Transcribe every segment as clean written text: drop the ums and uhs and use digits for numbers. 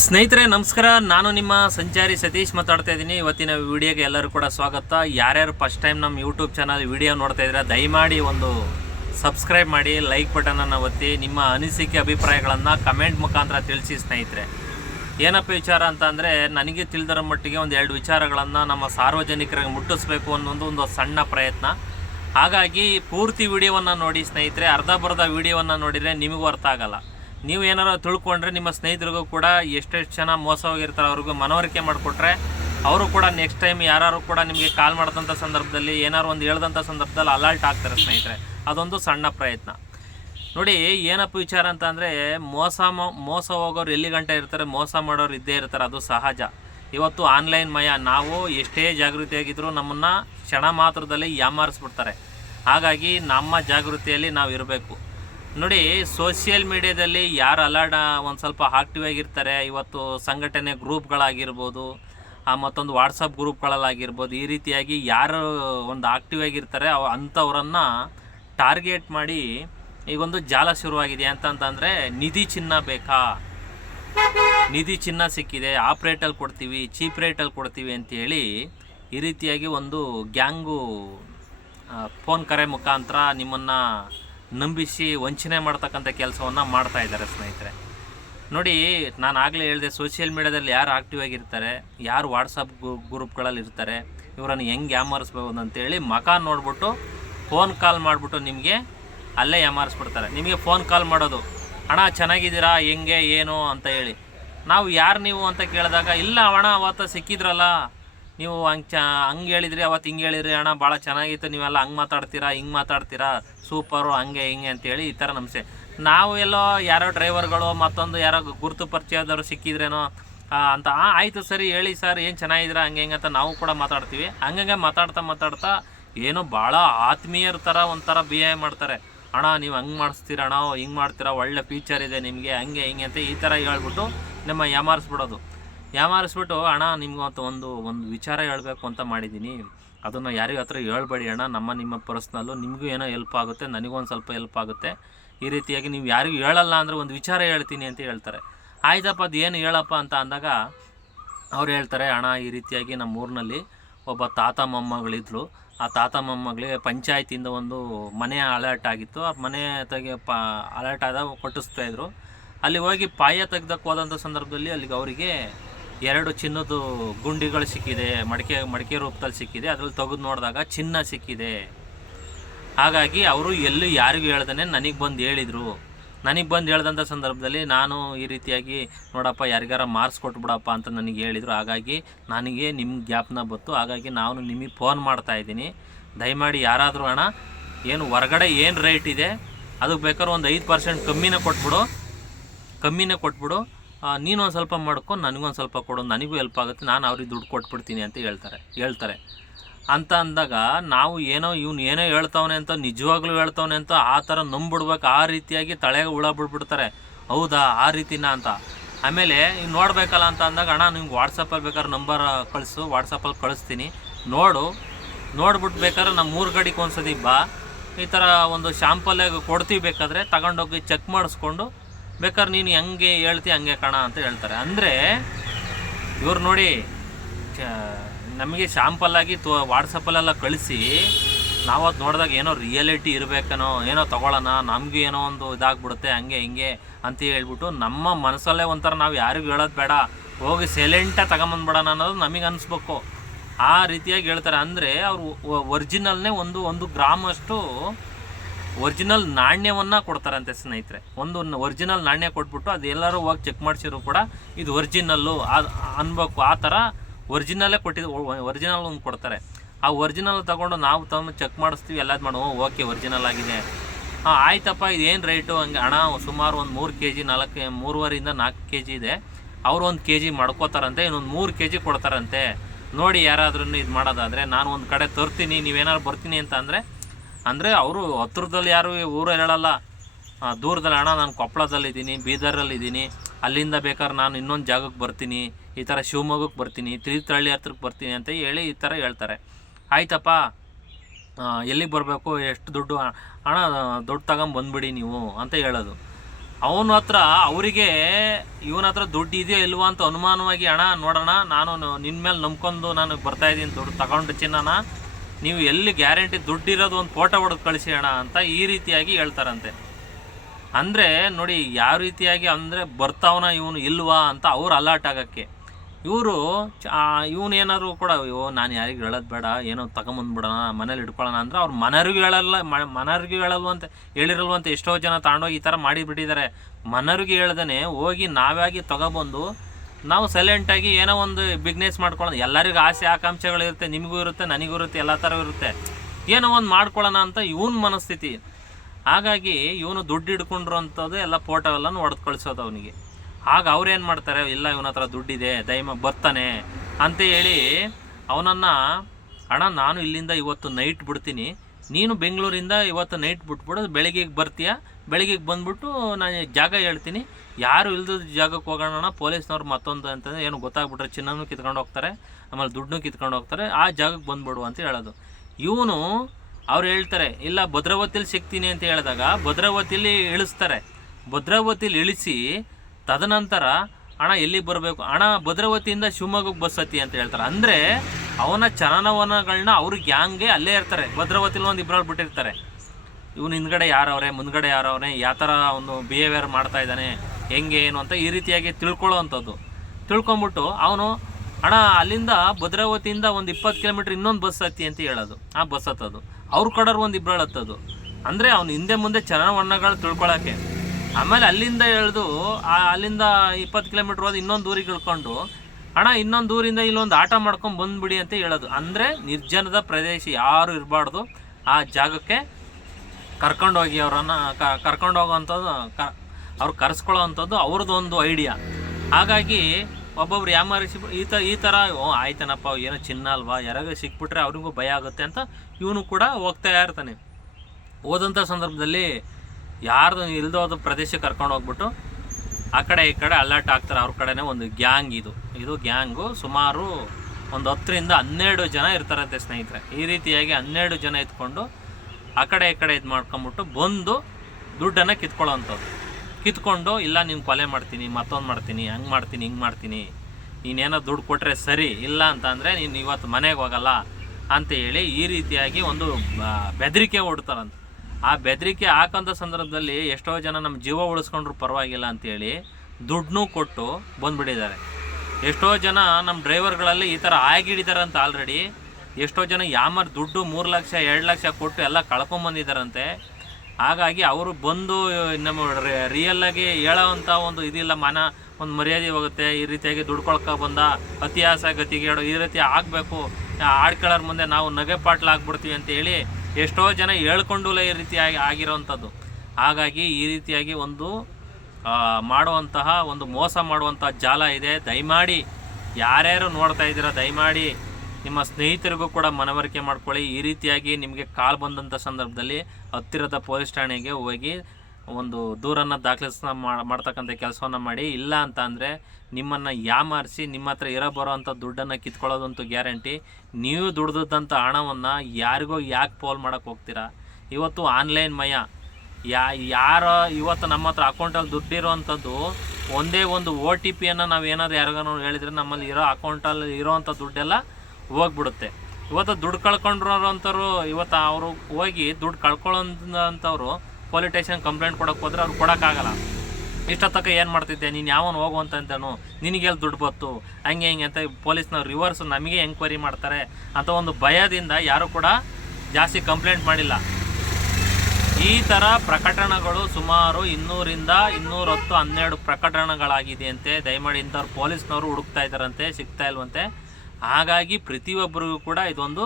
ಸ್ನೇಹಿತರೆ ನಮಸ್ಕಾರ. ನಾನು ನಿಮ್ಮ ಸಂಚಾರಿ ಸತೀಶ್ ಮಾತಾಡ್ತಾ ಇದ್ದೀನಿ. ಇವತ್ತಿನ ವಿಡಿಯೋಗೆ ಎಲ್ಲರೂ ಕೂಡ ಸ್ವಾಗತ. ಯಾರ್ಯಾರು ಫಸ್ಟ್ ಟೈಮ್ ನಮ್ಮ ಯೂಟ್ಯೂಬ್ ಚಾನಲ್ ವಿಡಿಯೋ ನೋಡ್ತಾ ಇದ್ದೀರಾ ದಯಮಾಡಿ ಒಂದು ಸಬ್ಸ್ಕ್ರೈಬ್ ಮಾಡಿ, ಲೈಕ್ ಬಟನನ್ನು ಒತ್ತಿ, ನಿಮ್ಮ ಅನಿಸಿಕೆ ಅಭಿಪ್ರಾಯಗಳನ್ನು ಕಮೆಂಟ್ ಮುಖಾಂತರ ತಿಳಿಸಿ. ಸ್ನೇಹಿತರೆ ಏನಪ್ಪ ವಿಚಾರ ಅಂತ ಅಂದರೆ, ನನಗೆ ತಿಳಿದರ ಮಟ್ಟಿಗೆ ಒಂದು 2 ವಿಚಾರಗಳನ್ನು ನಮ್ಮ ಸಾರ್ವಜನಿಕರಿಗೆ ಮುಟ್ಟಿಸ್ಬೇಕು ಅನ್ನೋದು ಒಂದು ಸಣ್ಣ ಪ್ರಯತ್ನ. ಹಾಗಾಗಿ ಪೂರ್ತಿ ವಿಡಿಯೋವನ್ನು ನೋಡಿ ಸ್ನೇಹಿತರೆ. ಅರ್ಧ ವಿಡಿಯೋವನ್ನು ನೋಡಿದರೆ ನಿಮಗೂ ಅರ್ಥ ಆಗಲ್ಲ. ನೀವು ಏನಾರು ತಿಳ್ಕೊಂಡ್ರೆ ನಿಮ್ಮ ಸ್ನೇಹಿತರಿಗೂ ಕೂಡ ಎಷ್ಟೆಷ್ಟು ಜನ ಮೋಸ ಹೋಗಿರ್ತಾರೆ ಅವ್ರಿಗೂ ಮನವರಿಕೆ ಮಾಡಿಕೊಟ್ರೆ ಅವರು ಕೂಡ ನೆಕ್ಸ್ಟ್ ಟೈಮ್ ಯಾರು ಕೂಡ ನಿಮಗೆ ಕಾಲ್ ಮಾಡಿದಂಥ ಸಂದರ್ಭದಲ್ಲಿ ಏನಾರು ಒಂದು ಹೇಳ್ದಂಥ ಸಂದರ್ಭದಲ್ಲಿ ಅಲರ್ಟ್ ಆಗ್ತಾರೆ ಸ್ನೇಹಿತರೆ. ಅದೊಂದು ಸಣ್ಣ ಪ್ರಯತ್ನ ನೋಡಿ. ಏನಪ್ಪ ವಿಚಾರ ಅಂತ ಅಂದರೆ, ಮೋಸ ಹೋಗೋರು ಎಲ್ಲಿ ಗಂಟೆ ಇರ್ತಾರೆ, ಮೋಸ ಮಾಡೋರು ಇದ್ದೇ ಇರ್ತಾರೆ, ಅದು ಸಹಜ. ಇವತ್ತು ಆನ್ಲೈನ್ ಮಯ. ನಾವು ಎಷ್ಟೇ ಜಾಗೃತಿಯಾಗಿದ್ದರೂ ನಮ್ಮನ್ನು ಕ್ಷಣ ಮಾತ್ರದಲ್ಲಿ ಯಾಮಾರಿಸ್ಬಿಡ್ತಾರೆ. ಹಾಗಾಗಿ ನಮ್ಮ ಜಾಗೃತಿಯಲ್ಲಿ ನಾವು ಇರಬೇಕು ನೋಡಿ. ಸೋಷಿಯಲ್ ಮೀಡಿಯಾದಲ್ಲಿ ಯಾರು ಒಂದು ಸ್ವಲ್ಪ ಆಕ್ಟಿವ್ ಆಗಿರ್ತಾರೆ, ಇವತ್ತು ಸಂಘಟನೆ ಗ್ರೂಪ್ಗಳಾಗಿರ್ಬೋದು, ಮತ್ತೊಂದು ವಾಟ್ಸಪ್ ಗ್ರೂಪ್ಗಳಲ್ಲಾಗಿರ್ಬೋದು, ಈ ರೀತಿಯಾಗಿ ಯಾರು ಒಂದು ಆಕ್ಟಿವ್ ಆಗಿರ್ತಾರೆ ಅಂಥವ್ರನ್ನು ಟಾರ್ಗೆಟ್ ಮಾಡಿ ಈಗೊಂದು ಜಾಲ ಶುರುವಾಗಿದೆ. ಅಂತಂತಂದರೆ ನಿಧಿ ಚಿನ್ನ ಬೇಕಾ, ನಿಧಿ ಚಿನ್ನ ಸಿಕ್ಕಿದೆ, ಆಫ್ ರೇಟಲ್ಲಿ ಕೊಡ್ತೀವಿ, ಚೀಪ್ ರೇಟಲ್ಲಿ ಕೊಡ್ತೀವಿ ಅಂತೇಳಿ ಈ ರೀತಿಯಾಗಿ ಒಂದು ಗ್ಯಾಂಗು ಫೋನ್ ಕರೆ ಮುಖಾಂತರ ನಿಮ್ಮನ್ನು ನಂಬಿಸಿ ವಂಚನೆ ಮಾಡ್ತಕ್ಕಂಥ ಕೆಲಸವನ್ನು ಮಾಡ್ತಾ ಇದ್ದಾರೆ ಸ್ನೇಹಿತರೆ. ನೋಡಿ, ನಾನು ಆಗಲೇ ಹೇಳಿದೆ, ಸೋಷಿಯಲ್ ಮೀಡಿಯಾದಲ್ಲಿ ಯಾರು ಆಕ್ಟಿವ್ ಆಗಿರ್ತಾರೆ, ಯಾರು ವಾಟ್ಸಪ್ ಗ್ರೂಪ್ಗಳಲ್ಲಿ ಇರ್ತಾರೆ, ಇವರನ್ನು ಹೆಂಗೆ ಯಾಮಾರಿಸ್ಬೋದು ಅಂತೇಳಿ ಮಕ ನೋಡ್ಬಿಟ್ಟು ಫೋನ್ ಕಾಲ್ ಮಾಡಿಬಿಟ್ಟು ನಿಮಗೆ ಅಲ್ಲೇ ಯಾಮಾರಿಸ್ಬಿಡ್ತಾರೆ. ನಿಮಗೆ ಫೋನ್ ಕಾಲ್ ಮಾಡೋದು, ಅಣ್ಣ ಚೆನ್ನಾಗಿದ್ದೀರಾ, ಹೆಂಗೆ ಏನು ಅಂತ ಹೇಳಿ. ನಾವು ಯಾರು ನೀವು ಅಂತ ಕೇಳಿದಾಗ, ಇಲ್ಲ ಅಣ್ಣ ಅವತ್ತು ಸಿಕ್ಕಿದ್ರಲ್ಲ, ನೀವು ಹಂಗೆ ಹೇಳಿದ್ರಿ, ಅವತ್ತು ಹಿಂಗೆ ಹೇಳಿದ್ರಿ ಅಣ್ಣ, ಭಾಳ ಚೆನ್ನಾಗಿತ್ತು, ನೀವೆಲ್ಲ ಹಂಗೆ ಮಾತಾಡ್ತೀರಾ, ಹಿಂಗೆ ಮಾತಾಡ್ತೀರಾ, ಸೂಪರು, ಹಂಗೆ ಹಿಂಗೆ ಅಂತೇಳಿ ಈ ಥರ ನಮಸ್ತೆ. ನಾವು ಎಲ್ಲೋ ಯಾರೋ ಡ್ರೈವರ್ಗಳು ಮತ್ತೊಂದು ಯಾರೋ ಗುರುತು ಪರಿಚಯದವರು ಸಿಕ್ಕಿದ್ರೇನೋ ಅಂತ, ಆಯಿತು ಸರಿ ಹೇಳಿ ಸರ್, ಏನು ಚೆನ್ನಾಗಿದ್ದೀರಾ, ಹಂಗೆ ಹಿಂಗೆ ಅಂತ ನಾವು ಕೂಡ ಮಾತಾಡ್ತೀವಿ. ಹಂಗೆ ಮಾತಾಡ್ತಾ ಏನೋ ಭಾಳ ಆತ್ಮೀಯರ ಥರ ಒಂಥರ ಬಿಹೇವ್ ಮಾಡ್ತಾರೆ. ಅಣ್ಣ ನೀವು ಹಂಗೆ ಮಾಡಿಸ್ತೀರ, ಅಣ್ಣ ಹಿಂಗೆ ಮಾಡ್ತೀರಾ, ಒಳ್ಳೆ ಫೀಚರ್ ಇದೆ ನಿಮಗೆ, ಹಂಗೆ ಹಿಂಗೆ ಅಂತ ಈ ಥರ ಹೇಳ್ಬಿಟ್ಟು ನಮ್ಮ ಯಾಮಾರಿಸ್ಬಿಟ್ಟು ಅಣ್ಣ ನಿಮ್ಗೆ ಒಂದು ವಿಚಾರ ಹೇಳಬೇಕು ಅಂತ ಮಾಡಿದ್ದೀನಿ, ಅದನ್ನು ಯಾರಿಗೂ ಹತ್ರ ಹೇಳ್ಬೇಡಿ ಅಣ್ಣ, ನಿಮ್ಮ ಪರ್ಸ್ನಲ್ಲು, ನಿಮಗೂ ಏನೋ ಹೆಲ್ಪ್ ಆಗುತ್ತೆ, ನನಗೊಂದು ಸ್ವಲ್ಪ ಹೆಲ್ಪ್ ಆಗುತ್ತೆ, ಈ ರೀತಿಯಾಗಿ ನೀವು ಯಾರಿಗೂ ಹೇಳಲ್ಲ ಅಂದರೆ ಒಂದು ವಿಚಾರ ಹೇಳ್ತೀನಿ ಅಂತ ಹೇಳ್ತಾರೆ. ಆಯ್ತಪ್ಪ, ಅದು ಏನು ಹೇಳಪ್ಪ ಅಂತ ಅಂದಾಗ ಅವ್ರು ಹೇಳ್ತಾರೆ, ಅಣ್ಣ ಈ ರೀತಿಯಾಗಿ ನಮ್ಮ ಊರಿನಲ್ಲಿ ಒಬ್ಬ ತಾತ ಮೊಮ್ಮಗಳಿದ್ರು, ಆ ತಾತ ಮೊಮ್ಮಗಳಿಗೆ ಪಂಚಾಯತಿಯಿಂದ ಒಂದು ಮನೆ ಅಲರ್ಟ್ ಆಗಿತ್ತು. ಆ ಮನೆ ಅಲರ್ಟ್ ಆದಾಗ ಕೊಟ್ಟಿಸ್ತಾಯಿದ್ರು. ಅಲ್ಲಿ ಹೋಗಿ ಪಾಯ ತೆಗ್ದಕ್ಕೆ ಹೋದಂಥ ಸಂದರ್ಭದಲ್ಲಿ ಅಲ್ಲಿಗೆ ಅವರಿಗೆ 2 ಚಿನ್ನದ ಗುಂಡಿಗಳು ಸಿಕ್ಕಿದೆ, ಮಡಿಕೆ ರೂಪದಲ್ಲಿ ಸಿಕ್ಕಿದೆ. ಅದರಲ್ಲಿ ತೆಗೆದು ನೋಡಿದಾಗ ಚಿನ್ನ ಸಿಕ್ಕಿದೆ. ಹಾಗಾಗಿ ಅವರು ಎಲ್ಲೂ ಯಾರಿಗೂ ಹೇಳ್ದೇ ನನಗೆ ಬಂದು ಹೇಳಿದರು. ನನಗೆ ಬಂದು ಹೇಳ್ದಂಥ ಸಂದರ್ಭದಲ್ಲಿ ನಾನು ಈ ರೀತಿಯಾಗಿ, ನೋಡಪ್ಪ ಯಾರಿಗಾರ ಮಾರ್ಕ್ಸ್ ಕೊಟ್ಬಿಡಪ್ಪ ಅಂತ ನನಗೆ ಹೇಳಿದರು. ಹಾಗಾಗಿ ನನಗೆ ನಿಮ್ಮ ಜ್ಞಾಪನ ಬಂತು. ಹಾಗಾಗಿ ನಾನು ನಿಮಗೆ ಫೋನ್ ಮಾಡ್ತಾಯಿದ್ದೀನಿ, ದಯಮಾಡಿ ಯಾರಾದರೂ ಅಣ್ಣ ಏನು ಹೊರಗಡೆ ಏನು ರೇಟ್ ಇದೆ ಅದಕ್ಕೆ ಬೇಕಾದ್ರೆ ಒಂದು 5% ಕಮ್ಮಿನೇ ಕೊಟ್ಬಿಡು, ನೀನು ಒಂದು ಸ್ವಲ್ಪ ಮಾಡ್ಕೊ, ನನಗೊಂದು ಸ್ವಲ್ಪ ಕೊಡು, ನನಗೂ ಹೆಲ್ಪ್ ಆಗುತ್ತೆ, ನಾನು ಅವ್ರಿಗೆ ದುಡ್ಡು ಕೊಟ್ಬಿಡ್ತೀನಿ ಅಂತ ಹೇಳ್ತಾರೆ ಅಂತ ಅಂದಾಗ, ನಾವು ಏನೋ ಇವನು ಏನೋ ಹೇಳ್ತವನೆ ಅಂತ, ನಿಜವಾಗ್ಲೂ ಹೇಳ್ತವನೆ ಅಂತ ಆ ಥರ ನಂಬಿಡ್ಬೇಕು. ಆ ರೀತಿಯಾಗಿ ತಳೆಗೆ ಹುಳ ಬಿಡ್ಬಿಡ್ತಾರೆ. ಹೌದಾ, ಆ ರೀತಿನ ಅಂತ. ಆಮೇಲೆ ಇನ್ನು ನೋಡಬೇಕಲ್ಲ ಅಂತ ಅಂದಾಗ, ಅಣ್ಣ ನಿಮ್ಗೆ ವಾಟ್ಸಪ್ಪಲ್ಲಿ ಬೇಕಾದ್ರೆ ನಂಬರ್ ಕಳಿಸು, ವಾಟ್ಸಪ್ಪಲ್ಲಿ ಕಳಿಸ್ತೀನಿ, ನೋಡ್ಬಿಟ್ಟು ಬೇಕಾದ್ರೆ ನಮ್ಮ 3 ಗಡಿಗೆ ಒಂದ್ಸತಿ ಬಾ, ಈ ಥರ ಒಂದು ಶಾಂಪಲ್ಲಾಗಿ ಕೊಡ್ತೀವಿ, ಬೇಕಾದರೆ ತಗೊಂಡೋಗಿ ಚೆಕ್ ಮಾಡಿಸ್ಕೊಂಡು ಬೇಕಾದ್ರೆ ನೀನು ಹೆಂಗೆ ಹೇಳ್ತಿ ಹಂಗೆ ಕಣ ಅಂತ ಹೇಳ್ತಾರೆ. ಅಂದರೆ ಇವ್ರು ನೋಡಿ, ನಮಗೆ ಶಾಂಪಲ್ಲಾಗಿ ವಾಟ್ಸಪ್ಪಲ್ಲೆಲ್ಲ ಕಳಿಸಿ ನಾವು ಅದು ನೋಡಿದಾಗ ಏನೋ ರಿಯಾಲಿಟಿ ಇರಬೇಕನೋ, ಏನೋ ತೊಗೊಳ್ಳೋಣ, ನಮಗೂ ಏನೋ ಒಂದು ಇದಾಗ್ಬಿಡುತ್ತೆ, ಹಂಗೆ ಹಿಂಗೆ ಅಂತ ಹೇಳ್ಬಿಟ್ಟು ನಮ್ಮ ಮನಸ್ಸಲ್ಲೇ ಒಂಥರ ನಾವು ಯಾರಿಗೂ ಹೇಳೋದು ಬೇಡ, ಹೋಗಿ ಸೈಲೆಂಟಾಗಿ ತಗೊಂಬಂದ್ಬಿಡೋಣ ಅನ್ನೋದು ನಮಗೆ ಅನಿಸ್ಬೇಕು. ಆ ರೀತಿಯಾಗಿ ಹೇಳ್ತಾರೆ. ಅಂದರೆ ಅವರು ಒರಿಜಿನಲ್ನೇ ಒಂದು ಗ್ರಾಮಷ್ಟು ಒರಿಜಿನಲ್ ನಾಣ್ಯವನ್ನು ಕೊಡ್ತಾರಂತೆ ಸ್ನೇಹಿತರೆ. ಒಂದು ಒರಿಜಿನಲ್ ನಾಣ್ಯ ಕೊಟ್ಬಿಟ್ಟು ಅದು ಎಲ್ಲರೂ ಹೋಗಿ ಚೆಕ್ ಮಾಡಿಸಿದ್ರು ಕೂಡ ಇದು ಒರಿಜಿನಲ್ಲು ಅನ್ಬೇಕು. ಆ ಥರ ಒರಿಜಿನಲ್ಲೇ ಒರಿಜಿನಲ್ ಒಂದು ಕೊಡ್ತಾರೆ. ಆ ಒರಿಜಿನಲ್ ತೊಗೊಂಡು ನಾವು ಚೆಕ್ ಮಾಡಿಸ್ತೀವಿ, ಎಲ್ಲದು ಮಾಡೋ ಓಕೆ ಒರಿಜಿನಲ್ ಆಗಿದೆ, ಆಯ್ತಪ್ಪ, ಇದೇನು ರೇಟು ಹಂಗೆ, ಹಣ ಸುಮಾರು ಒಂದು 3 kg 3.5 4 kg ಇದೆ, ಅವರು 1 kg ಮಾಡ್ಕೋತಾರಂತೆ, ಇನ್ನೊಂದು 3 kg ಕೊಡ್ತಾರಂತೆ. ನೋಡಿ ಯಾರಾದ್ರೂ ಇದು ಮಾಡೋದಾದರೆ ನಾನು ಒಂದು ಕಡೆ ತರ್ತೀನಿ, ನೀವೇನಾದ್ರು ಬರ್ತೀನಿ ಅಂತ ಅಂದರೆ ಅವರು ಹತ್ರದಲ್ಲಿ ಯಾರು ಊರಲ್ಲಿ ಹೇಳಲ್ಲ, ದೂರದಲ್ಲಿ, ಅಣ್ಣ ನಾನು ಕೊಪ್ಪಳದಲ್ಲಿದ್ದೀನಿ, ಬೀದರಲ್ಲಿದ್ದೀನಿ, ಅಲ್ಲಿಂದ ಬೇಕಾದ್ರೆ ನಾನು ಇನ್ನೊಂದು ಜಾಗಕ್ಕೆ ಬರ್ತೀನಿ, ಈ ಥರ ಶಿವಮೊಗ್ಗಕ್ಕೆ ಬರ್ತೀನಿ, ತೀರ್ಥಹಳ್ಳಿ ಹತ್ರಕ್ಕೆ ಬರ್ತೀನಿ ಅಂತ ಹೇಳಿ ಈ ಥರ ಹೇಳ್ತಾರೆ. ಆಯ್ತಪ್ಪ, ಎಲ್ಲಿಗೆ ಬರಬೇಕು, ಎಷ್ಟು ದುಡ್ಡು, ಅಣ್ಣ ದುಡ್ಡು ತಗೊಂಬಂದ್ಬಿಡಿ ನೀವು ಅಂತ ಹೇಳೋದು. ಅವನ ಹತ್ರ ಅವರಿಗೆ ಇವನ ಹತ್ರ ದುಡ್ಡು ಇದೆಯೋ ಇಲ್ವಾ ಅಂತ ಅನುಮಾನವಾಗಿ, ಅಣ್ಣ ನೋಡೋಣ ನಾನು ನಿನ್ನ ಮೇಲೆ ನಂಬ್ಕೊಂಡು ನಾನು ಬರ್ತಾಯಿದ್ದೀನಿ ದುಡ್ಡು ತಗೊಂಡು ಚಿನ್ನನ, ನೀವು ಎಲ್ಲಿ ಗ್ಯಾರಂಟಿ ದುಡ್ಡಿರೋದು ಒಂದು ಫೋಟೋ ಹೊಡೆದು ಕಳಿಸಿ ಅಣ್ಣ ಅಂತ ಈ ರೀತಿಯಾಗಿ ಹೇಳ್ತಾರಂತೆ. ಅಂದರೆ ನೋಡಿ ಯಾವ ರೀತಿಯಾಗಿ ಅಂದರೆ ಬರ್ತಾವನ ಇವನು ಇಲ್ವಾ ಅಂತ ಅವ್ರು ಅಲರ್ಟ್ ಆಗೋಕ್ಕೆ. ಇವರು ಇವನೇನಾದ್ರು ಕೂಡ ನಾನು ಯಾರಿಗೆ ಹೇಳೋದು ಬೇಡ, ಏನೋ ತಗೊಂಬಂದ್ಬಿಡೋಣ ಮನೇಲಿ ಇಟ್ಕೊಳ್ಳೋಣ ಅಂದರೆ ಅವ್ರು ಮನೆಯವ್ರಿಗೂ ಹೇಳಲ್ವಂತೆ, ಹೇಳಿರಲ್ವಂತೆ. ಎಷ್ಟೋ ಜನ ತಗೊಂಡೋಗಿ ಈ ಥರ ಮಾಡಿಬಿಟ್ಟಿದ್ದಾರೆ. ಮನೆಯವ್ರಿಗೆ ಹೇಳ್ದೇ ಹೋಗಿ ನಾವಾಗಿ ತಗೊಬಂದು ನಾವು ಸೈಲೆಂಟಾಗಿ ಏನೋ ಒಂದು ಬಿಸ್ನೆಸ್ ಮಾಡ್ಕೊಳ್ಳೋಣ. ಎಲ್ಲರಿಗೂ ಆಸೆ ಆಕಾಂಕ್ಷೆಗಳಿರುತ್ತೆ, ನಿಮಗೂ ಇರುತ್ತೆ, ನನಗೂ ಇರುತ್ತೆ, ಎಲ್ಲ ಥರ ಇರುತ್ತೆ. ಏನೋ ಒಂದು ಮಾಡ್ಕೊಳ್ಳೋಣ ಅಂತ ಇವನ ಮನಸ್ಥಿತಿ. ಹಾಗಾಗಿ ಇವನು ದುಡ್ಡು ಹಿಡ್ಕೊಂಡ್ರು ಅಂಥದ್ದು ಎಲ್ಲ ಫೋಟೋ ಎಲ್ಲನೂ ಹೊಡೆದು ಕಳಿಸೋದು ಅವನಿಗೆ. ಆಗ ಅವ್ರೇನು ಮಾಡ್ತಾರೆ, ಇಲ್ಲ ಇವನ ಹತ್ರ ದುಡ್ಡಿದೆ ಬರ್ತಾನೆ ಅಂತ ಹೇಳಿ ಅವನನ್ನು, ಅಣ್ಣ ನಾನು ಇಲ್ಲಿಂದ ಇವತ್ತು ನೈಟ್ ಬಿಡ್ತೀನಿ, ನೀನು ಬೆಂಗಳೂರಿಂದ ಇವತ್ತು ನೈಟ್ ಬಿಟ್ಬಿಡು, ಬೆಳಗ್ಗೆಗೆ ಬರ್ತೀಯ, ಬೆಳಗ್ಗೆಗೆ ಬಂದುಬಿಟ್ಟು ನಾನು ಜಾಗ ಹೇಳ್ತೀನಿ, ಯಾರು ಇಲ್ದ ಜಾಗಕ್ಕೆ ಹೋಗೋಣ, ಪೊಲೀಸ್ನವ್ರು ಮತ್ತೊಂದು ಅಂತಂದರೆ ಏನು ಗೊತ್ತಾಗ್ಬಿಟ್ರೆ ಚಿನ್ನನೂ ಕಿತ್ಕೊಂಡು ಹೋಗ್ತಾರೆ, ಆಮೇಲೆ ದುಡ್ಡನ್ನೂ ಕಿತ್ಕೊಂಡು ಹೋಗ್ತಾರೆ, ಆ ಜಾಗಕ್ಕೆ ಬಂದುಬಿಡು ಅಂತ ಹೇಳೋದು. ಇವನು ಅವ್ರು ಹೇಳ್ತಾರೆ ಇಲ್ಲ ಭದ್ರಾವತಿಲಿ ಸಿಗ್ತೀನಿ ಅಂತ ಹೇಳಿದಾಗ ಭದ್ರಾವತಿಲಿ ಇಳಿಸ್ತಾರೆ. ಭದ್ರಾವತಿಲಿ ಇಳಿಸಿ ತದನಂತರ ಅಣ್ಣ ಎಲ್ಲಿಗೆ ಬರಬೇಕು, ಅಣ್ಣ ಭದ್ರಾವತಿಯಿಂದ ಶಿವಮೊಗ್ಗಕ್ಕೆ ಬಸ್ ಹತ್ತಿ ಅಂತ ಹೇಳ್ತಾರೆ. ಅಂದರೆ ಅವನ ಚಲನವಲನಗಳನ್ನ ಅವ್ರ ಗ್ಯಾಂಗ್ಗೆ ಅಲ್ಲೇ ಇರ್ತಾರೆ. ಭದ್ರಾವತಿಲಿ ಒಂದು ಇಬ್ಬರಲ್ಲಿ ಬಿಟ್ಟಿರ್ತಾರೆ. ಇವನು ಹಿಂದ್ಗಡೆ ಯಾರವ್ರೆ ಮುಂದ್ಗಡೆ ಯಾರವ್ರೆ, ಯಾವ ಥರ ಒಂದು ಬಿಹೇವಿಯರ್ ಮಾಡ್ತಾ ಇದ್ದಾನೆ, ಹೆಂಗೆ ಏನು ಅಂತ ಈ ರೀತಿಯಾಗಿ ತಿಳ್ಕೊಳ್ಳೋ ಅಂಥದ್ದು. ತಿಳ್ಕೊಂಬಿಟ್ಟು ಅವನು ಅಣ್ಣ ಅಲ್ಲಿಂದ ಭದ್ರಾವತಿಯಿಂದ ಒಂದು 20 ಕಿಲೋಮೀಟ್ರ್ ಇನ್ನೊಂದು ಬಸ್ ಹತ್ತಿ ಅಂತ ಹೇಳೋದು. ಆ ಬಸ್ ಹತ್ತೋದು ಅವ್ರ ಕಡೆಯವ್ರು ಒಂದು ಇಬ್ಬರಲ್ಲಿ ಹತ್ತೋದು. ಅಂದರೆ ಅವ್ನು ಹಿಂದೆ ಮುಂದೆ ಚಲನವಲನಗಳು ತಿಳ್ಕೊಳ್ಳೋಕ್ಕೆ. ಆಮೇಲೆ ಅಲ್ಲಿಂದ ಎಳೆದು ಅಲ್ಲಿಂದ 20 ಕಿಲೋಮೀಟ್ರ್ ಹೋದ ಇನ್ನೊಂದು ಊರಿಗೆ ಇಳ್ಕೊಂಡು ಅಣ್ಣ ಇನ್ನೊಂದು ಊರಿಂದ ಇಲ್ಲೊಂದು ಆಟ ಮಾಡ್ಕೊಂಡು ಬಂದುಬಿಡಿ ಅಂತ ಹೇಳೋದು. ಅಂದರೆ ನಿರ್ಜನದ ಪ್ರದೇಶ ಯಾರು ಇರಬಾರ್ದು ಆ ಜಾಗಕ್ಕೆ ಕರ್ಕೊಂಡೋಗಿ ಅವರನ್ನು ಕರ್ಕೊಂಡು ಹೋಗೋವಂಥದ್ದು, ಅವ್ರು ಕರೆಸ್ಕೊಳ್ಳೋ ಅಂಥದ್ದು ಅವ್ರದ್ದೊಂದು ಐಡಿಯಾ. ಹಾಗಾಗಿ ಒಬ್ಬೊಬ್ರು ಯಾಮಾರಿಸಿ ಈ ಥರ ಆಯ್ತಾನಪ್ಪ ಏನೋ ಚಿನ್ನ ಅಲ್ವಾ, ಯಾರಾಗ ಸಿಕ್ಬಿಟ್ರೆ ಅವ್ರಿಗೂ ಭಯ ಆಗುತ್ತೆ ಅಂತ ಇವನು ಕೂಡ ಹೋಗ್ತಾ ಇರ್ತಾನೆ. ಹೋದಂಥ ಸಂದರ್ಭದಲ್ಲಿ ಯಾರ್ದು ಇಲ್ದೋದ ಪ್ರದೇಶಕ್ಕೆ ಕರ್ಕೊಂಡು ಹೋಗ್ಬಿಟ್ಟು ಆ ಕಡೆ ಈ ಕಡೆ ಅಲರ್ಟ್ ಆಗ್ತಾರೆ. ಅವ್ರ ಕಡೆನೇ ಒಂದು ಗ್ಯಾಂಗ್, ಇದು ಗ್ಯಾಂಗು ಸುಮಾರು ಒಂದು 10ರಿಂದ 12 ಜನ ಇರ್ತಾರಂತೆ ಸ್ನೇಹಿತರೆ. ಈ ರೀತಿಯಾಗಿ 12 ಜನ ಎತ್ಕೊಂಡು ಆ ಕಡೆ ಈ ಕಡೆ ಇದು ಮಾಡ್ಕೊಂಬಿಟ್ಟು ಬಂದು ದುಡ್ಡನ್ನು ಕಿತ್ಕೊಳ್ಳೋವಂಥದ್ದು. ಕಿತ್ಕೊಂಡು ಇಲ್ಲ ನೀನು ಕೊಲೆ ಮಾಡ್ತೀನಿ, ಮತ್ತೊಂದು ಮಾಡ್ತೀನಿ, ಹಂಗೆ ಮಾಡ್ತೀನಿ, ಹಿಂಗೆ ಮಾಡ್ತೀನಿ, ನೀನೇನೋ ದುಡ್ಡು ಕೊಟ್ಟರೆ ಸರಿ, ಇಲ್ಲ ಅಂತ ಅಂದರೆ ನೀನು ಇವತ್ತು ಮನೆಗೆ ಹೋಗಲ್ಲ ಅಂತ ಹೇಳಿ ಈ ರೀತಿಯಾಗಿ ಒಂದು ಬೆದರಿಕೆ ಹೊಡ್ತಾರಂತ. ಆ ಬೆದರಿಕೆ ಹಾಕೋಂಥ ಸಂದರ್ಭದಲ್ಲಿ ಎಷ್ಟೋ ಜನ ನಮ್ಮ ಜೀವ ಉಳಿಸ್ಕೊಂಡ್ರು ಪರವಾಗಿಲ್ಲ ಅಂತೇಳಿ ದುಡ್ಡನ್ನೂ ಕೊಟ್ಟು ಬಂದುಬಿಟ್ಟಿದ್ದಾರೆ. ಎಷ್ಟೋ ಜನ ನಮ್ಮ ಡ್ರೈವರ್ಗಳಲ್ಲಿ ಈ ಥರ ಆಗಿಡಿದಾರೆ ಅಂತ ಆಲ್ರೆಡಿ. ಎಷ್ಟೋ ಜನ ಯಾಮಾರು ದುಡ್ಡು 3 ಲಕ್ಷ 2 ಲಕ್ಷ ಕೊಟ್ಟು ಎಲ್ಲ ಕಳ್ಕೊಂಬಂದಿದ್ದಾರಂತೆ. ಹಾಗಾಗಿ ಅವರು ಬಂದು ನಮ್ಮ ರಿಯಲ್ಲಾಗಿ ಹೇಳೋವಂಥ ಒಂದು ಇದಿಲ್ಲ, ಒಂದು ಮರ್ಯಾದೆ ಹೋಗುತ್ತೆ. ಈ ರೀತಿಯಾಗಿ ದುಡ್ಕೊಳ್ಕೊ ಬಂದ ಅತಿಹಾಸ ಗತಿಗೇಡು ಈ ರೀತಿ ಆಗಬೇಕು, ಆಡ್ಕೊಳ್ಳೋರ ಮುಂದೆ ನಾವು ನಗೆ ಪಾಟ್ಲ ಆಗ್ಬಿಡ್ತೀವಿ ಅಂತೇಳಿ ಎಷ್ಟೋ ಜನ ಹೇಳ್ಕೊಂಡು ಈ ರೀತಿಯಾಗಿ ಆಗಿರೋವಂಥದ್ದು. ಹಾಗಾಗಿ ಈ ರೀತಿಯಾಗಿ ಒಂದು ಮಾಡುವಂತಹ ಒಂದು ಮೋಸ ಮಾಡುವಂಥ ಜಾಲ ಇದೆ. ದಯಮಾಡಿ ಯಾರ್ಯಾರು ನೋಡ್ತಾ ಇದ್ದೀರಾ ದಯಮಾಡಿ ನಿಮ್ಮ ಸ್ನೇಹಿತರಿಗೂ ಕೂಡ ಮನವರಿಕೆ ಮಾಡ್ಕೊಳ್ಳಿ. ಈ ರೀತಿಯಾಗಿ ನಿಮಗೆ ಕಾಲ್ ಬಂದಂಥ ಸಂದರ್ಭದಲ್ಲಿ ಹತ್ತಿರದ ಪೊಲೀಸ್ ಠಾಣೆಗೆ ಹೋಗಿ ಒಂದು ದೂರನ್ನು ಮಾಡ್ತಕ್ಕಂಥ ಕೆಲಸವನ್ನು ಮಾಡಿ. ಇಲ್ಲ ಅಂತ ಅಂದರೆ ನಿಮ್ಮನ್ನು ಯಾಮಾರಿಸಿ ನಿಮ್ಮ ಹತ್ರ ಬರೋವಂಥ ದುಡ್ಡನ್ನು ಕಿತ್ಕೊಳ್ಳೋದಂತೂ ಗ್ಯಾರಂಟಿ. ನೀವು ದುಡ್ದಂಥ ಹಣವನ್ನು ಯಾರಿಗೋ ಯಾಕೆ ಪೋಲ್ ಮಾಡೋಕ್ಕೆ ಹೋಗ್ತೀರಾ? ಇವತ್ತು ಆನ್ಲೈನ್ ಮಯ ಯಾರೋ ಇವತ್ತು ನಮ್ಮ ಹತ್ರ ಅಕೌಂಟಲ್ಲಿ ದುಡ್ಡಿರೋವಂಥದ್ದು ಒಂದೇ ಒಂದು OTP ನಾವು ಏನಾದರೂ ಯಾರಿಗಾರು ಹೇಳಿದರೆ ನಮ್ಮಲ್ಲಿ ಇರೋ ಅಕೌಂಟಲ್ಲಿ ಇರೋವಂಥ ದುಡ್ಡೆಲ್ಲ ಹೋಗ್ಬಿಡುತ್ತೆ. ಇವತ್ತು ದುಡ್ಡು ಕಳ್ಕೊಂಡಿರೋಂಥವ್ರು ಇವತ್ತು ಅವರು ಹೋಗಿ ದುಡ್ಡು ಕಳ್ಕೊಳ್ಳೋಂಥವ್ರು ಪೊಲೀಸ್ ಸ್ಟೇಷನ್ ಕಂಪ್ಲೇಂಟ್ ಕೊಡೋಕೆ ಹೋದ್ರೆ ಅವ್ರು ಕೊಡೋಕ್ಕಾಗಲ್ಲ. ಇಷ್ಟೊತ್ತಕ್ಕೆ ಏನು ಮಾಡ್ತಿದ್ದೆ ನೀನು ಯಾವನು ಹೋಗುವಂತಂತನು ನಿನಗೆಲ್ಲಿ ದುಡ್ಡು ಬತ್ತು ಹಂಗೆ ಹಿಂಗೆ ಅಂತ ಪೊಲೀಸ್ನವ್ರು ರಿವರ್ಸ್ ನಮಗೆ ಎಂಕ್ವೈರಿ ಮಾಡ್ತಾರೆ ಅಂತ ಒಂದು ಭಯದಿಂದ ಯಾರು ಕೂಡ ಜಾಸ್ತಿ ಕಂಪ್ಲೇಂಟ್ ಮಾಡಿಲ್ಲ. ಈ ಥರ ಪ್ರಕರಣಗಳು ಸುಮಾರು 200ರಿಂದ 210 12 ಪ್ರಕರಣಗಳಾಗಿದೆ ಅಂತೆ. ದಯಮಾಡಿ ಇಂಥವ್ರು ಪೊಲೀಸ್ನವರು ಹುಡುಕ್ತಾ ಇದ್ದಾರಂತೆ, ಸಿಗ್ತಾ ಇಲ್ವಂತೆ. ಹಾಗಾಗಿ ಪ್ರತಿಯೊಬ್ಬರಿಗೂ ಕೂಡ ಇದೊಂದು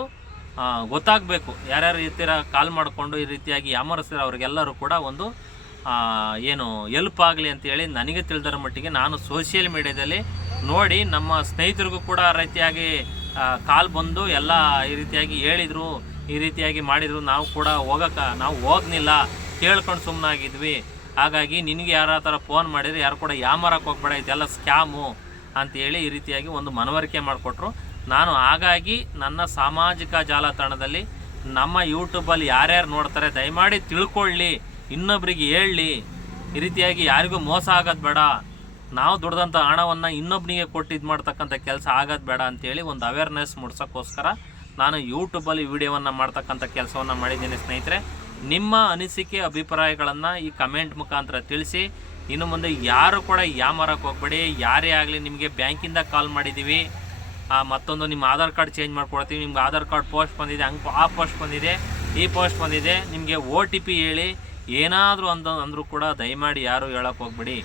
ಗೊತ್ತಾಗಬೇಕು. ಯಾರ್ಯಾರು ಈ ಥರ ಕಾಲ್ ಮಾಡಿಕೊಂಡು ಈ ರೀತಿಯಾಗಿ ಯಾಮರಿಸ್ತಾರೆ ಅವ್ರಿಗೆಲ್ಲರೂ ಕೂಡ ಒಂದು ಏನು ಎಲ್ಪ್ ಆಗಲಿ ಅಂತೇಳಿ ನನಗೆ ತಿಳಿದರ ಮಟ್ಟಿಗೆ ನಾನು ಸೋಷಿಯಲ್ ಮೀಡಿಯಾದಲ್ಲಿ ನೋಡಿ ನಮ್ಮ ಸ್ನೇಹಿತರಿಗೂ ಕೂಡ ರೀತಿಯಾಗಿ ಕಾಲ್ ಬಂದು ಎಲ್ಲ ಈ ರೀತಿಯಾಗಿ ಹೇಳಿದರು, ಈ ರೀತಿಯಾಗಿ ಮಾಡಿದರು, ನಾವು ಕೂಡ ನಾವು ಹೋಗ್ನಿಲ್ಲ, ಕೇಳ್ಕೊಂಡು ಸುಮ್ಮನಾಗಿದ್ವಿ. ಹಾಗಾಗಿ ನಿನಗೆ ಯಾರ ಥರ ಫೋನ್ ಮಾಡಿದರೆ ಯಾರು ಕೂಡ ಯಾಮಾರಕ್ಕೆ ಹೋಗ್ಬೇಡ, ಇದೆಲ್ಲ ಸ್ಕ್ಯಾಮು ಅಂತೇಳಿ ಈ ರೀತಿಯಾಗಿ ಒಂದು ಮನವರಿಕೆ ಮಾಡಿಕೊಟ್ರು. ನಾನು ಹಾಗಾಗಿ ನನ್ನ ಸಾಮಾಜಿಕ ಜಾಲತಾಣದಲ್ಲಿ ನಮ್ಮ ಯೂಟ್ಯೂಬಲ್ಲಿ ಯಾರ್ಯಾರು ನೋಡ್ತಾರೆ ದಯಮಾಡಿ ತಿಳ್ಕೊಳ್ಳಿ, ಇನ್ನೊಬ್ರಿಗೆ ಹೇಳಿ. ಈ ರೀತಿಯಾಗಿ ಯಾರಿಗೂ ಮೋಸ ಆಗೋದು ಬೇಡ, ನಾವು ದುಡ್ದಂಥ ಹಣವನ್ನು ಇನ್ನೊಬ್ಬನಿಗೆ ಕೊಟ್ಟು ಇದು ಮಾಡ್ತಕ್ಕಂಥ ಕೆಲಸ ಆಗೋದು ಬೇಡ ಅಂತೇಳಿ ಒಂದು ಅವೇರ್ನೆಸ್ ಮೂಡ್ಸೋಕ್ಕೋಸ್ಕರ ನಾನು ಯೂಟ್ಯೂಬಲ್ಲಿ ವಿಡಿಯೋವನ್ನು ಮಾಡ್ತಕ್ಕಂಥ ಕೆಲಸವನ್ನು ಮಾಡಿದ್ದೀನಿ ಸ್ನೇಹಿತರೆ. ನಿಮ್ಮ ಅನಿಸಿಕೆ ಅಭಿಪ್ರಾಯಗಳನ್ನು ಈ ಕಮೆಂಟ್ ಮುಖಾಂತರ ತಿಳಿಸಿ. ಇನ್ನು ಮುಂದೆ ಯಾರು ಕೂಡ ಯಾಮಾರಕ್ಕೆ ಹೋಗಬೇಡಿ. ಯಾರೇ ಆಗಲಿ ನಿಮಗೆ ಬ್ಯಾಂಕಿಂದ ಕಾಲ್ ಮಾಡಿದ್ದೀವಿ, ಮತ್ತೊಂದು ನಿಮ್ಮ ಆಧಾರ್ ಕಾರ್ಡ್ ಚೇಂಜ್ ಮಾಡ್ಕೊಡ್ತೀವಿ, ನಿಮ್ಗೆ ಆಧಾರ್ ಕಾರ್ಡ್ ಪೋಸ್ಟ್ ಬಂದಿದೆ, ಆ ಪೋಸ್ಟ್ ಬಂದಿದೆ, ಈ ಪೋಸ್ಟ್ ಬಂದಿದೆ, ನಿಮಗೆ OTP ಹೇಳಿ ಏನಾದರೂ ಅಂದರೂ ಕೂಡ ದಯಮಾಡಿ ಯಾರು ಹೇಳೋಕ್ಕೆ ಹೋಗ್ಬೇಡಿ.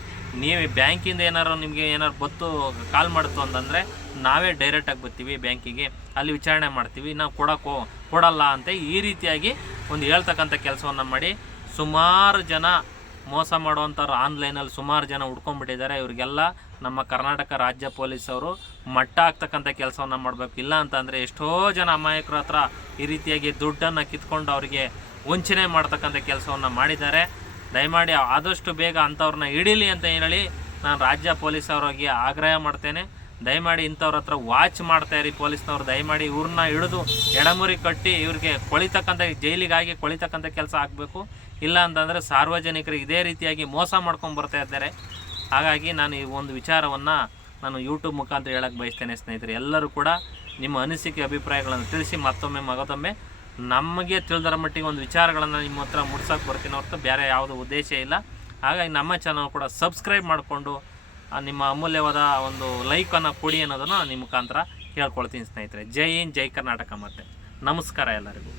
ನೀವು ಬ್ಯಾಂಕಿಂದ ನಿಮಗೆ ಏನಾರು ಬತ್ತು ಕಾಲ್ ಮಾಡ್ತು ಅಂತಂದರೆ ನಾವೇ ಡೈರೆಕ್ಟಾಗಿ ಬರ್ತೀವಿ ಬ್ಯಾಂಕಿಗೆ, ಅಲ್ಲಿ ವಿಚಾರಣೆ ಮಾಡ್ತೀವಿ, ನಾವು ಕೊಡಲ್ಲ ಅಂತ ಈ ರೀತಿಯಾಗಿ ಒಂದು ಹೇಳ್ತಕ್ಕಂಥ ಕೆಲಸವನ್ನು ಮಾಡಿ ಸುಮಾರು ಜನ ಮೋಸ ಮಾಡುವಂಥವ್ರು ಆನ್ಲೈನಲ್ಲಿ ಸುಮಾರು ಜನ ಹುಡ್ಕೊಂಡ್ಬಿಟ್ಟಿದ್ದಾರೆ. ಇವರಿಗೆಲ್ಲ ನಮ್ಮ ಕರ್ನಾಟಕ ರಾಜ್ಯ ಪೊಲೀಸವರು ಮಟ್ಟ ಹಾಕ್ತಕ್ಕಂಥ ಕೆಲಸವನ್ನು ಮಾಡಬೇಕು. ಇಲ್ಲ ಅಂತಂದರೆ ಎಷ್ಟೋ ಜನ ಅಮಾಯಕರ ಹತ್ರ ಈ ರೀತಿಯಾಗಿ ದುಡ್ಡನ್ನು ಕಿತ್ಕೊಂಡು ಅವರಿಗೆ ವಂಚನೆ ಮಾಡ್ತಕ್ಕಂಥ ಕೆಲಸವನ್ನು ಮಾಡಿದ್ದಾರೆ. ದಯಮಾಡಿ ಆದಷ್ಟು ಬೇಗ ಅಂಥವ್ರನ್ನ ಹಿಡೀಲಿ ಅಂತ ಹೇಳಿ ನಾನು ರಾಜ್ಯ ಪೊಲೀಸವ್ರಿಗೆ ಆಗ್ರಹ ಮಾಡ್ತೇನೆ. ದಯಮಾಡಿ ಇಂಥವ್ರ ಹತ್ರ ವಾಚ್ ಮಾಡ್ತಾಯಿರಿ ಪೊಲೀಸ್ನವ್ರು. ದಯಮಾಡಿ ಇವ್ರನ್ನ ಹಿಡಿದು ಎಡಮುರಿ ಕಟ್ಟಿ ಇವ್ರಿಗೆ ಕೊಳಿತಕ್ಕಂಥ ಜೈಲಿಗಾಗಿ ಕೊಳಿತಕ್ಕಂಥ ಕೆಲಸ ಆಗಬೇಕು. ಇಲ್ಲ ಅಂತಂದರೆ ಸಾರ್ವಜನಿಕರಿಗೆ ಇದೇ ರೀತಿಯಾಗಿ ಮೋಸ ಮಾಡ್ಕೊಂಡು ಬರ್ತಾ ಇದ್ದಾರೆ. ಹಾಗಾಗಿ ನಾನು ಈ ಒಂದು ವಿಚಾರವನ್ನು ನಾನು ಯೂಟ್ಯೂಬ್ ಮುಖಾಂತರ ಹೇಳಕ್ಕೆ ಬಯಸ್ತೇನೆ ಸ್ನೇಹಿತರೆ. ಎಲ್ಲರೂ ಕೂಡ ನಿಮ್ಮ ಅನಿಸಿಕೆ ಅಭಿಪ್ರಾಯಗಳನ್ನು ತಿಳಿಸಿ. ಮಗದೊಮ್ಮೆ ನಮಗೆ ತಿಳಿದರ ಮಟ್ಟಿಗೆ ಒಂದು ವಿಚಾರಗಳನ್ನು ನಿಮ್ಮ ಹತ್ರ ಮುಡ್ಸೋಕ್ಕೆ ಬರ್ತೀನಿ ಹೊರತು ಬೇರೆ ಯಾವುದೋ ಉದ್ದೇಶ ಇಲ್ಲ. ಹಾಗಾಗಿ ನಮ್ಮ ಚಾನಲ್ ಕೂಡ ಸಬ್ಸ್ಕ್ರೈಬ್ ಮಾಡಿಕೊಂಡು ನಿಮ್ಮ ಅಮೂಲ್ಯವಾದ ಒಂದು ಲೈಕನ್ನು ಕೊಡಿ ಅನ್ನೋದನ್ನು ನಿಮ್ಮ ಮುಖಾಂತರ ಕೇಳ್ಕೊಳ್ತೀನಿ ಸ್ನೇಹಿತರೆ. ಜೈ ಹಿಂದ್, ಜೈ ಕರ್ನಾಟಕ. ಮತ್ತು ನಮಸ್ಕಾರ ಎಲ್ಲರಿಗೂ.